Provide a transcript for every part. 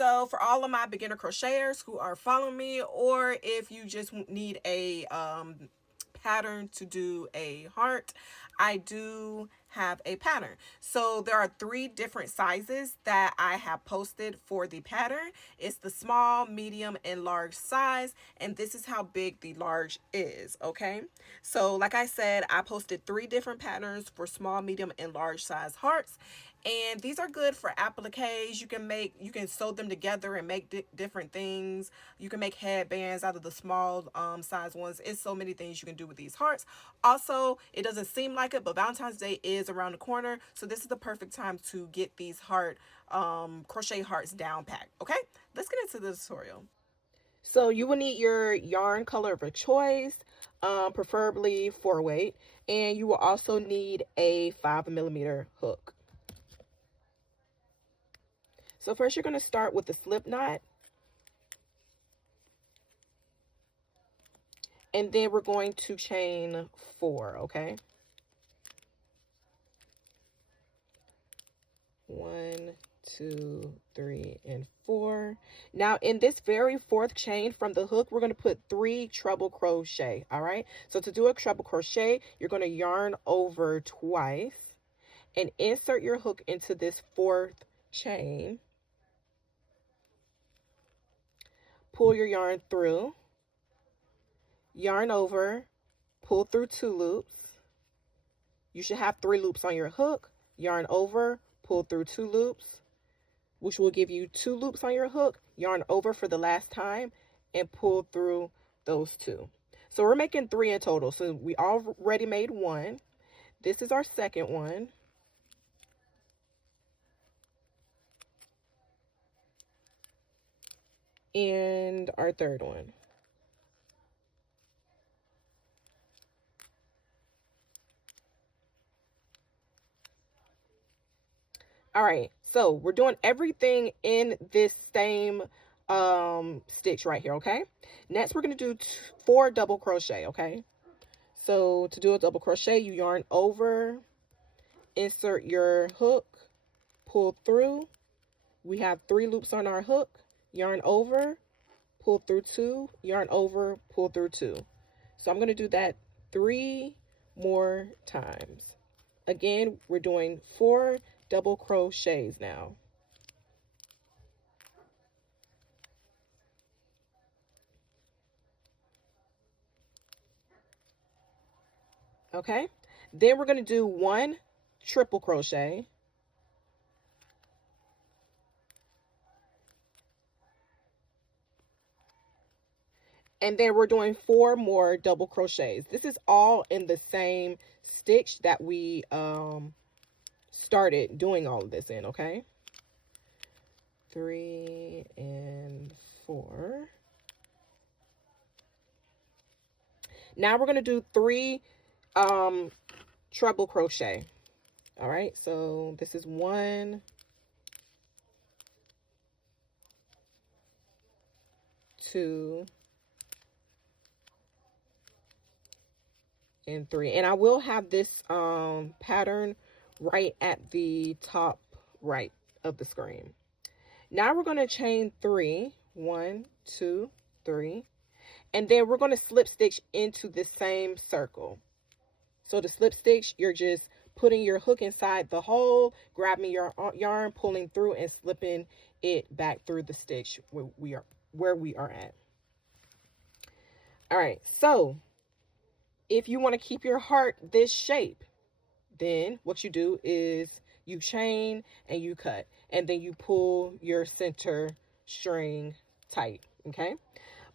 So for all of my beginner crocheters who are following me, or if you just need a pattern to do a heart, I do have a pattern. So there are 3 different sizes that I have posted for the pattern. It's the small, medium, and large size, and this is how big the large is, okay? So like I said, I posted 3 different patterns for small, medium, and large size hearts. And these are good for appliques. You can sew them together and make different things. You can make headbands out of the small size ones. It's so many things you can do with these hearts. Also, it doesn't seem like it, but Valentine's Day is around the corner, so this is the perfect time to get these crochet hearts down packed. Okay, let's get into the tutorial. So you will need your yarn color of a choice, preferably 4-weight, and you will also need a 5mm hook. So first you're going to start with the slip knot. And then we're going to chain 4, okay? 1, 2, 3, and 4. Now in this very 4th chain from the hook, we're going to put 3 treble crochet, all right? So to do a treble crochet, you're going to yarn over twice and insert your hook into this 4th chain. Pull your yarn through, yarn over, pull through 2 loops. You should have 3 loops on your hook, yarn over, pull through 2 loops, which will give you 2 loops on your hook, yarn over for the last time, and pull through those 2. So we're making 3 in total. So we already made 1. This is our 2nd one. And our 3rd one. All right, so we're doing everything in this same stitch right here, okay? Next, we're going to do 4 double crochet, okay? So to do a double crochet, you yarn over, insert your hook, pull through. We have 3 loops on our hook, yarn over, pull through 2, yarn over, pull through 2. So I'm going to do that 3 more times. Again, we're doing 4 double crochets now. Okay, then we're going to do 1 triple crochet. And then we're doing 4 more double crochets. This is all in the same stitch that we started doing all of this in, okay? 3 and 4. Now we're going to do 3 treble crochet. All right, so this is 1, 2, and 3. And I will have this pattern right at the top right of the screen. Now we're going to chain 3, 1, 2, 3, and then we're going to slip stitch into the same circle. So the slip stitch, you're just putting your hook inside the hole, grabbing your yarn, pulling through, and slipping it back through the stitch where we are at. All right, so if you want to keep your heart this shape, then what you do is you chain and you cut, and then you pull your center string tight, okay?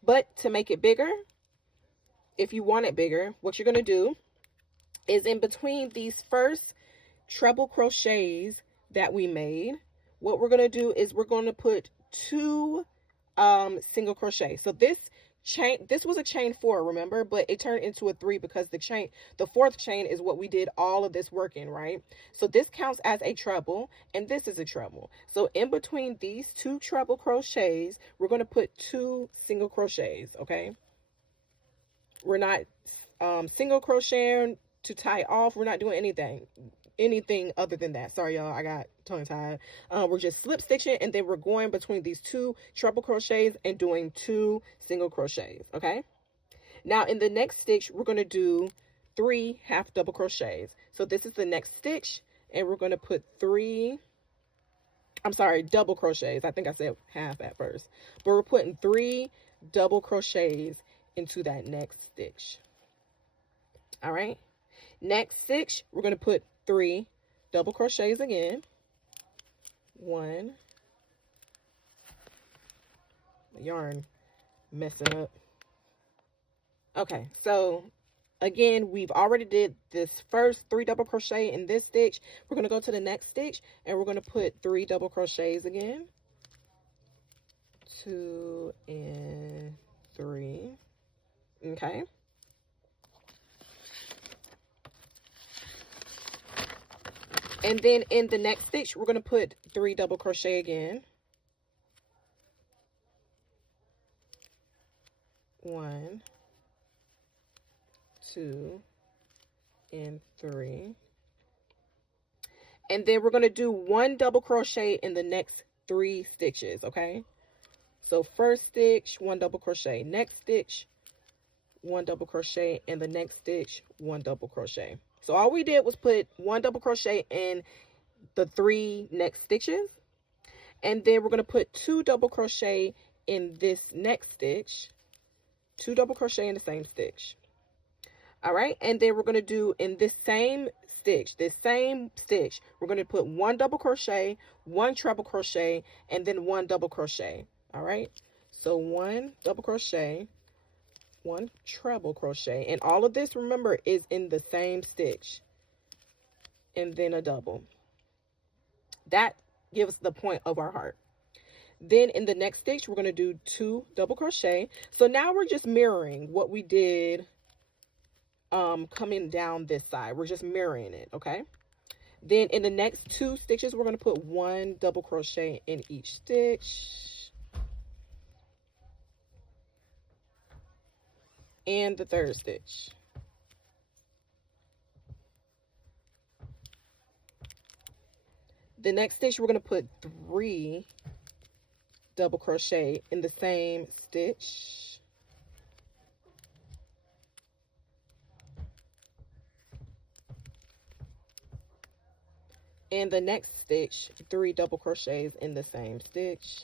But to make it bigger, if you want it bigger, what you're going to do is in between these first treble crochets that we made, what we're going to do is we're going to put 2 single crochet. So this was a chain 4, remember, but it turned into a 3 because the 4th chain is what we did all of this work in, right? So this counts as a treble, and this is a treble. So in between these 2 treble crochets, we're going to put 2 single crochets, okay? We're not single crocheting to tie off. We're not doing anything. anything other than that. Sorry, y'all, I got tongue tied. We're just slip stitching, and then we're going between these 2 treble crochets and doing 2 single crochets. Okay. Now in the next stitch, we're going to do 3 half double crochets. So this is the next stitch, and we're going to put 3, I'm sorry, double crochets. I think I said half at first, but we're putting 3 double crochets into that next stitch. All right. Next stitch, we're going to put 3 double crochets again. 1, yarn messing up. Okay, so again, we've already did this first 3 double crochet in this stitch. We're going to go to the next stitch, and we're going to put 3 double crochets again. 2 and 3. Okay. And then in the next stitch, we're going to put 3 double crochet again. 1, 2, and 3. And then we're going to do 1 double crochet in the next 3 stitches, okay? So first stitch, 1 double crochet. Next stitch, 1 double crochet. And the next stitch, 1 double crochet. So all we did was put 1 double crochet in the 3 next stitches. And then we're going to put 2 double crochet in this next stitch. 2 double crochet in the same stitch. All right, and then we're going to do in this same stitch, we're going to put 1 double crochet, 1 treble crochet, and then 1 double crochet. All right, so 1 double crochet, 1 treble crochet, and all of this, remember, is in the same stitch, and then a double. That gives the point of our heart. Then in the next stitch, we're going to do 2 double crochet. So now we're just mirroring what we did coming down this side. We're just mirroring it, okay? Then in the next 2 stitches, we're going to put 1 double crochet in each stitch. And the third stitch. The next stitch, we're going to put 3 double crochet in the same stitch. And the next stitch, 3 double crochets in the same stitch.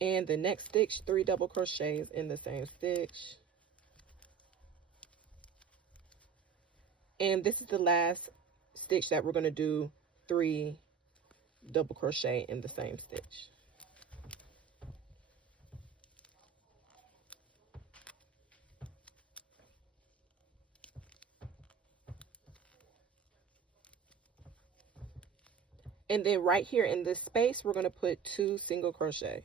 And the next stitch, 3 double crochets in the same stitch. And this is the last stitch that we're going to do 3 double crochet in the same stitch. And then right here in this space, we're going to put 2 single crochet.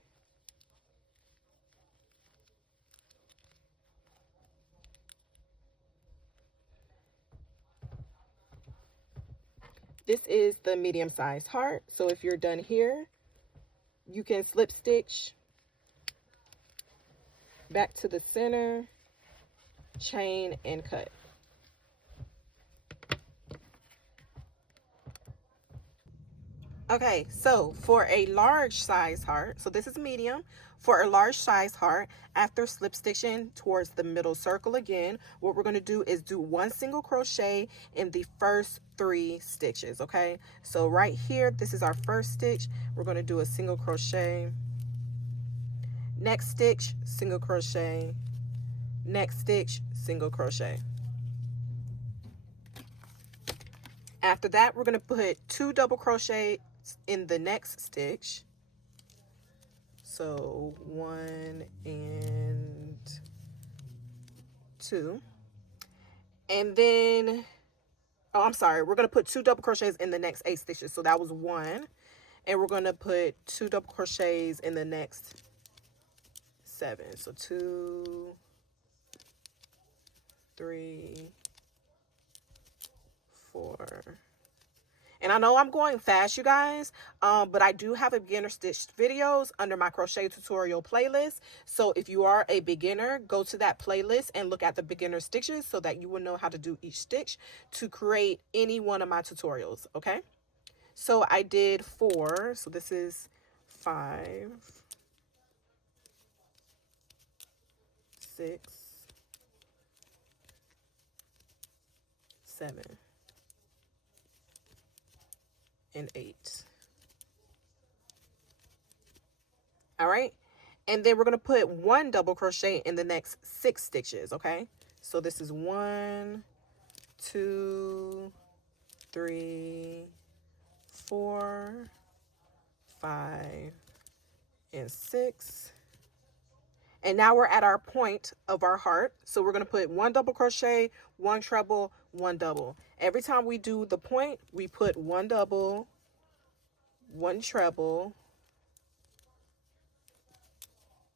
This is the medium-sized heart. So if you're done here, you can slip stitch back to the center, chain, and cut. Okay, so for a large size heart, so this is medium. For a large size heart, after slip stitching towards the middle circle again, what we're going to do is do 1 single crochet in the first 3 stitches, okay? So right here, this is our first stitch. We're going to do a single crochet. Next stitch, single crochet. Next stitch, single crochet. After that, we're going to put 2 double crochets in the next stitch. So 1 and 2. And then, oh, I'm sorry, we're going to put 2 double crochets in the next 8 stitches. So that was 1. And we're going to put 2 double crochets in the next 7. So 2, 3, 4. And I know I'm going fast, you guys, but I do have a beginner stitch videos under my crochet tutorial playlist. So if you are a beginner, go to that playlist and look at the beginner stitches so that you will know how to do each stitch to create any one of my tutorials, okay? So I did 4, so this is 5, 6, 7, and 8. All right, and then we're going to put 1 double crochet in the next 6 stitches, okay? So this is 1, 2, 3, 4, 5, and 6. And now we're at our point of our heart. So we're going to put 1 double crochet, 1 treble, 1 double. Every time we do the point, we put 1 double, 1 treble,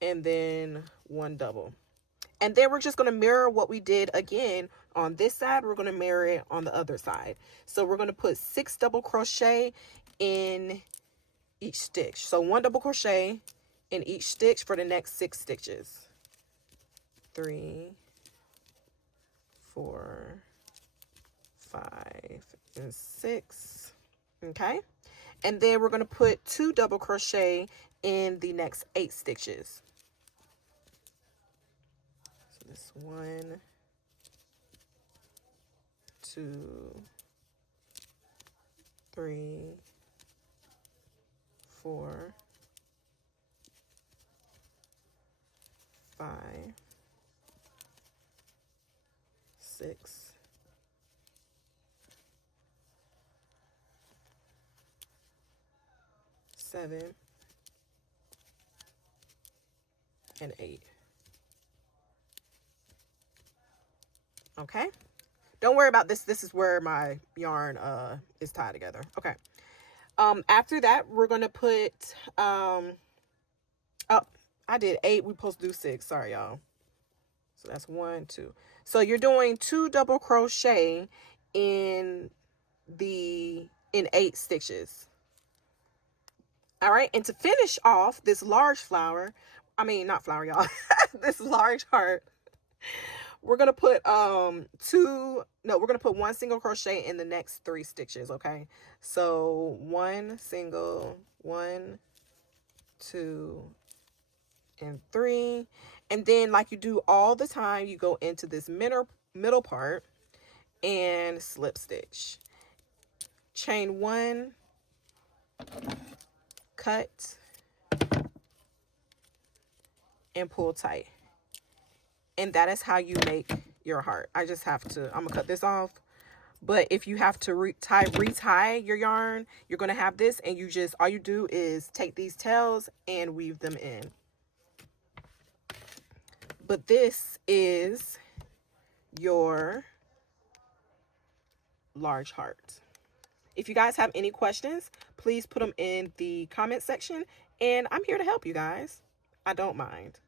and then 1 double. And then we're just going to mirror what we did again on this side. We're going to mirror it on the other side. So we're going to put 6 double crochet in each stitch. So 1 double crochet in each stitch for the next 6 stitches. 3, 4, 5, and 6. Okay. And then we're going to put 2 double crochet in the next 8 stitches. So this 1, 2, 3, 4, 5, 6, 7, and 8. Okay. Don't worry about this. This is where my yarn is tied together. Okay. After that, we're going to put oh, I did 8. We're supposed to do 6. Sorry, y'all. So that's 1, 2. So you're doing 2 double crochet in 8 stitches. All right, and to finish off this large flower, I mean, not flower, y'all, this large heart, we're going to put we're going to put 1 single crochet in the next 3 stitches, okay? So 1 single, 1, 2, and 3. And then like you do all the time, you go into this middle part and slip stitch. Chain 1, cut, and pull tight. And that is how you make your heart. I'm gonna cut this off. But if you have to retie your yarn, you're gonna have this, and all you do is take these tails and weave them in. But this is your large heart. If you guys have any questions, please put them in the comment section, and I'm here to help you guys. I don't mind.